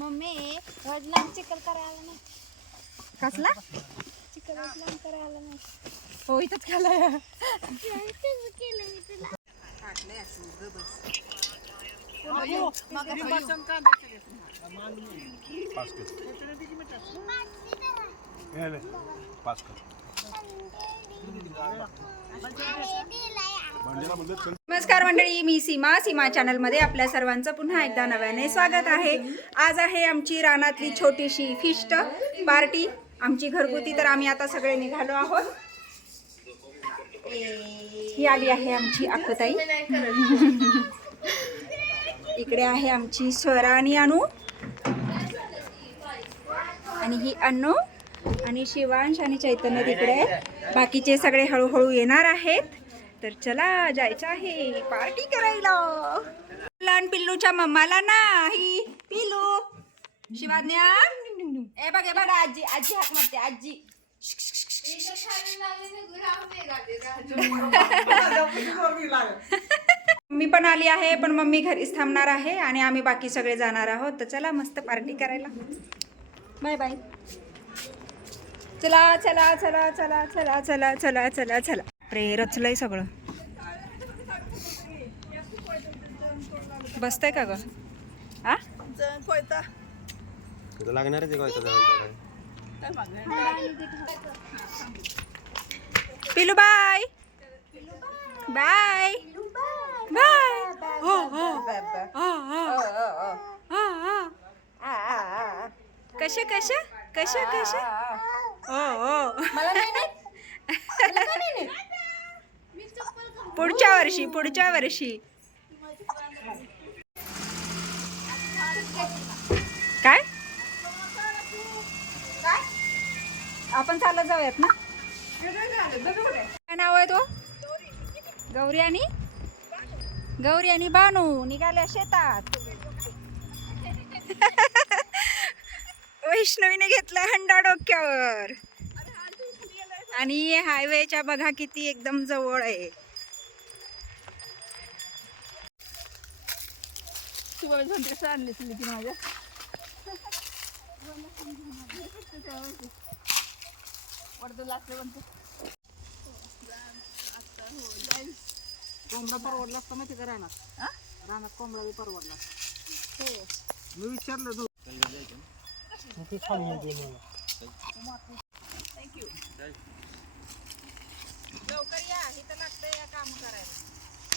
Mummy वडिलांना चिकल करायला नाही. कसला? चिकल वडिलांना करायला नाही. हो इथंच खालाय केलं मी तुला पाच कर. नमस्कार मंडळी मी सीमा. सीमा चॅनलमध्ये आपल्या सर्वांचं पुन्हा एकदा नव्याने स्वागत आहे. आज आहे आमची रानातली छोटीशी फिस्ट पार्टी आमची घरगुती तर आम्ही आता सगळे निघालो आहोत. ही आली आहे आमची अक्कताई. इकडे आहे आमची स्वरा आणि अनु. आणि ही अन्नू आणि शिवांश आणि चैतन्य तिकडे. बाकीचे सगळे हळूहळू येणार आहेत. तर चला जायचं आहे. पार्टी करायला. लहान पिल्लूच्या मम्माला नाही. पिल्लू. शिवाज्ञा. ए बघ ए बघ आजी आजी हात मारते आजी. मी पण आली आहे पण मम्मी घरीच थांबणार आहे आणि आम्ही बाकी सगळे जाणार आहोत. तर चला मस्त पार्टी करायला. बाय बाय चला चला चला चला चला चला चला चला चला. प्रे रचलंय सगळं. बसतंय का ग? आ? तुला लागणारच पिलू बाय बाय. बाय. हो हो. कशा कशा? कशा कशा? हो हो. पुढच्या वर्षी पुढच्या वर्षी. काय? आपण चालत जाऊयात ना. काय नाव आहे तो? गौरी आणि? गौरी आणि बानू निघाल्या शेतात. वैष्णवीने घेतला हंडा डोक्यावर. आणि हायवेच्या बघा किती एकदम जवळ आहे. तू बाबा झोंडीस तुम्ही मी ती माझ्या. वाटतं लागतं म्हणतो. हो जाईल कोंबडा परवडला असता माहिती का राहणार राहणार कोंबडा बी परवडला. हो. मी विचारलं तू. थँक्यू लवकर या हे तर लागतं या काम करायला.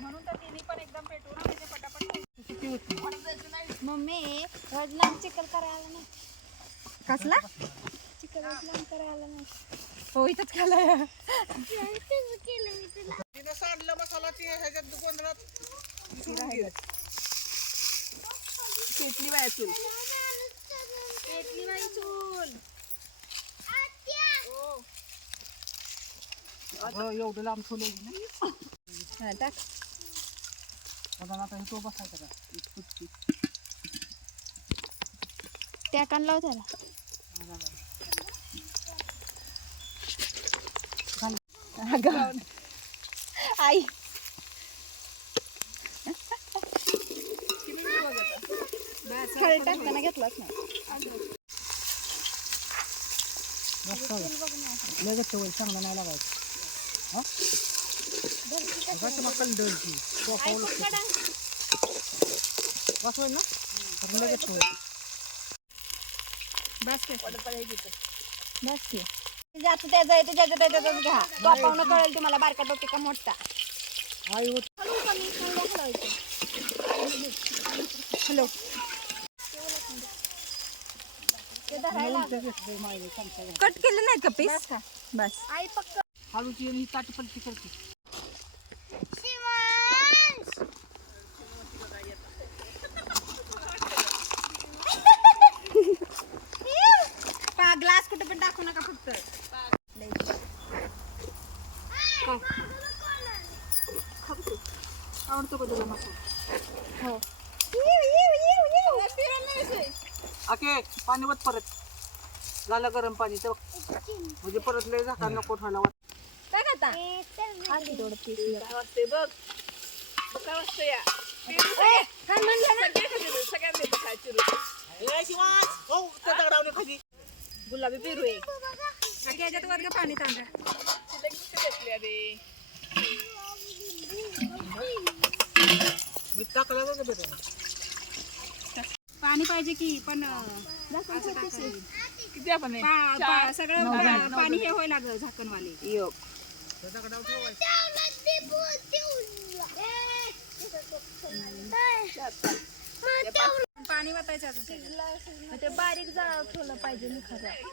म्हणून तर तिन्ही पण एकदम पेटवून म्हणजे पटापट मम्मी वडिलांना चिकल करायला नाही. कसला? चिकल वडिलांना करायला नाही. हो इथंच खालाय केलं मी तुला. तिनं सांडलं मसाला ती ह्याच्यात गोंधळात. पेटली बाय चूल पेटली बाई चूल अगं, एवढं लांब ना हा, टाक. आता हे तो बसायचा का? इतकी त्या कान लाव त्याला आई. टाकताना घेतलाच नाही लगेच होईल चांगला नाही लागायचं ना लगेच होईल बस जास्त त्याचं आहे तुझ्या त्याच्यातच घ्या बापावनं कळेल तुम्हाला बारका टोपी का मोठा हॅलो धरायला कट केले नाही का पीस बस. आई पक्क. हळूची आणि ही ताट पलटी करते ग्लास कुठे पण टाकू नका फक्त. आवडतो का तुला मसाला? हो. आके पाणी वत परत. झालं गरम पाणी तर म्हणजे परत लय झाका नको वाट काय करता. ए, काय म्हणलं ना? गुलाबी पेरू आहे. याच्यात वर्ग पाणी तांदळा? मीठ टाकलं का बेटा पाणी पाहिजे की पण अं, असं टाकायचं. किती आपण हे? पा- पा- सगळं पा- पाणी हे होय लागलं झाकणवाले. पाणी वाटायचं अजून त्याच्यात. मग ते बारीक जाळ ठेवलं पाहिजे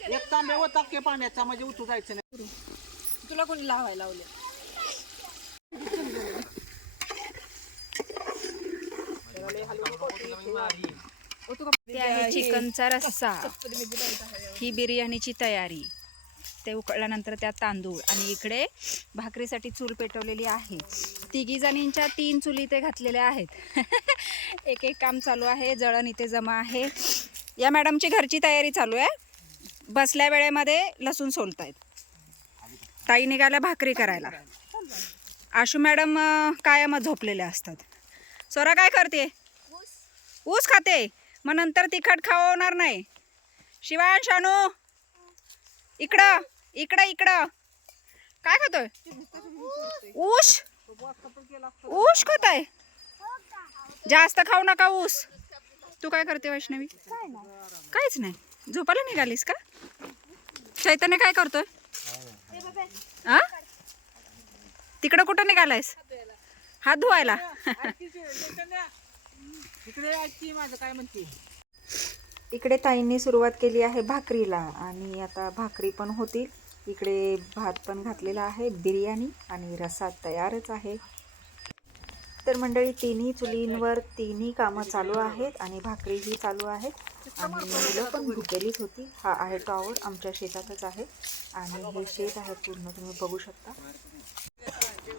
एक तांब्या होता के पाण्याचा म्हणजे उतू जायचं नाही. तुला कोणी लावायला लावले ते आहे चिकनचा रस्सा. ही बिर्याणीची तयारी. ते उकळल्यानंतर त्यात तांदूळ. आणि इकडे भाकरीसाठी चूल पेटवलेली आहे. तिघी जणींच्या तीन चुली इथे घातलेल्या आहेत. एक एक काम चालू आहे. जळण इथे जमा आहे. या मॅडमची घरची तयारी चालू आहे. बसल्या वेळेमध्ये लसूण सोलतायत. ताई निघाल्या भाकरी करायला. आशू मॅडम कायमच झोपलेल्या असतात. स्वरा काय करते? ऊस खाते? मग नंतर तिखट खावणार नाही. शिवाय शानू इकडं इकडं इकडं. काय खातोय? ऊस. ऊस खाताय? जास्त खाऊ नका ऊस. तू काय करते वैष्णवी? काहीच नाही. झोपायला निघालीस का? चैतन्य काय करतोय? हा तिकडं कुठं निघालायस? हात धुवायला. इकडे आजची माझं काय म्हणते? इकडे ताईंनी सुरुवात केली आहे भाकरीला आणि आता भाकरी पण होतील इकडे भात पण घातलेला आहे बिर्याणी आणि रसा तयारच आहे. तर मंडळी तिन्ही चुलींवर तिन्ही कामं चालू आहेत आणि भाकरीही चालू आहेत. आणि मुलं पण भुकेलीच होती. हा आहे टॉवर आमच्या शेतातच आहे. आणि हे शेत आहे पूर्ण तुम्ही बघू शकता.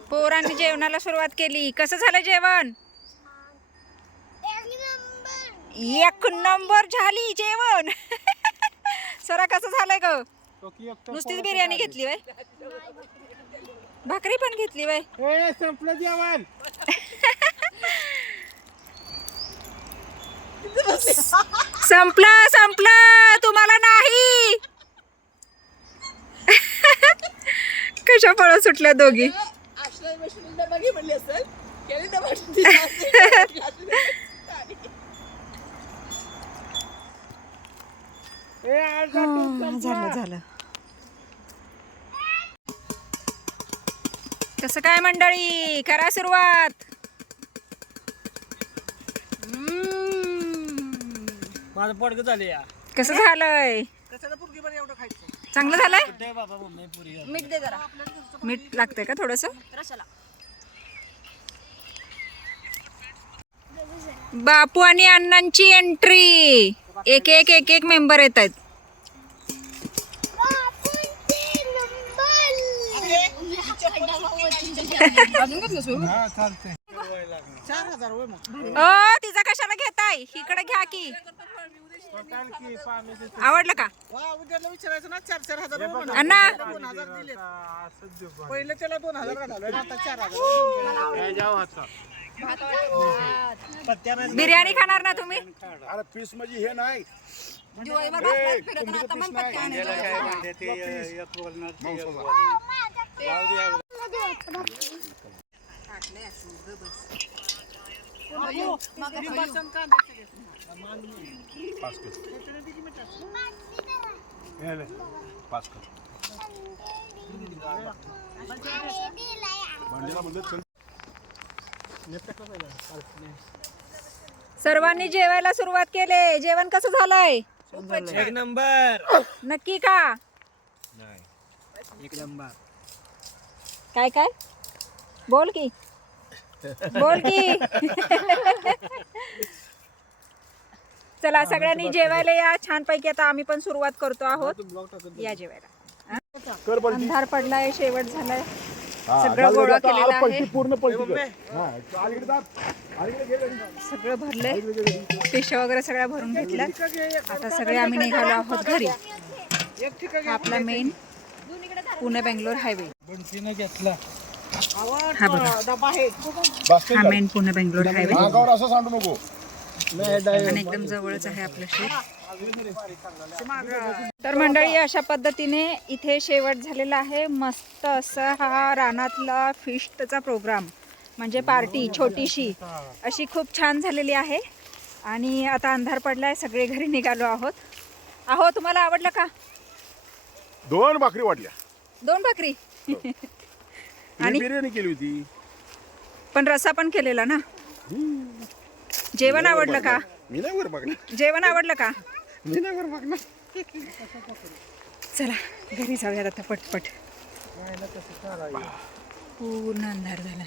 पोरांनी जेवणाला सुरुवात केली. कसं झालं जेवण? एक नंबर झाली जेवण. सरा कसं झालंय ग? नुसतीच बिर्याणी घेतली वय. भाकरी पण घेतली वय. संपलं जेवण. संपलं संपलं. तुम्हाला नाही. कशा पळत सुटल्या दोघी? झालं झालं. कसं काय मंडळी? करा सुरुवात. माझं पडकं झाले या. कसं झालंय? चांगलं झालंय? मीठ दे जरा. मीठ लागतंय का थोडस? बापू आणि अण्णांची एंट्री एक एक एक एक मेंबर येत आहेत. ओ तिचा कशाला घेताय? इकडे घ्या की. आवडलं का? वा उद्याला विचारायचं ना चार चार हजार रुपये म्हणा. अण्णा! दोन हजार दिले पहिले त्याला दोन हजार घालवले आता चार हजार बिर्याणी खाणार ना तुम्ही? अरे पीस म्हणजे हे नाही. दिवाळीभर बसलात फिरत राहता मग पत्ते आणायचे. पाच कर पाच कर सर्वांनी जेवायला सुरुवात केले. जेवण कसं झालंय? एक नंबर. नक्की का एक नंबर. काय काय? बोल की. बोल की चला सगळ्यांनी जेवायला या. छानपैकी आता आम्ही पण सुरुवात करतो आहोत. या जेवायला. कर अंधार पडलाय शेवट झालाय. हा, सगळं गोळा केलेलं आहे. पूर्ण. सगळं भरलंय. पिशव्या वगैरे सगळ्या भरून घेतल्या आता सगळे आम्ही निघालो आहोत घरी. हा आपला मेन पुणे बेंगलोर हायवे बंटीनं घेतला. हा बघा. आहे हा मेन पुणे बेंगलोर हायवे असं नको. आणि एकदम जवळच आहे आपलं शेत तर मंडळी अशा पद्धतीने इथे शेवट झालेला आहे मस्त असा हा रानातला फिस्टचा प्रोग्राम म्हणजे पार्टी छोटीशी. अशी खूप छान झालेली आहे. आणि आता अंधार पडलाय सगळे घरी निघालो आहोत. अहो तुम्हाला आवडलं का? दोन भाकरी वाटल्या. दोन भाकरी? आणि आणि- बिर्याणी केली होती. पण रसा पण केलेला ना? जेवण आवडलं का? मी नाही वर बघणार जेवण आवडलं का? मी नाही वर बघणार चला घरी जाऊयात आता पटपट. पूर्ण अंधार झालाय.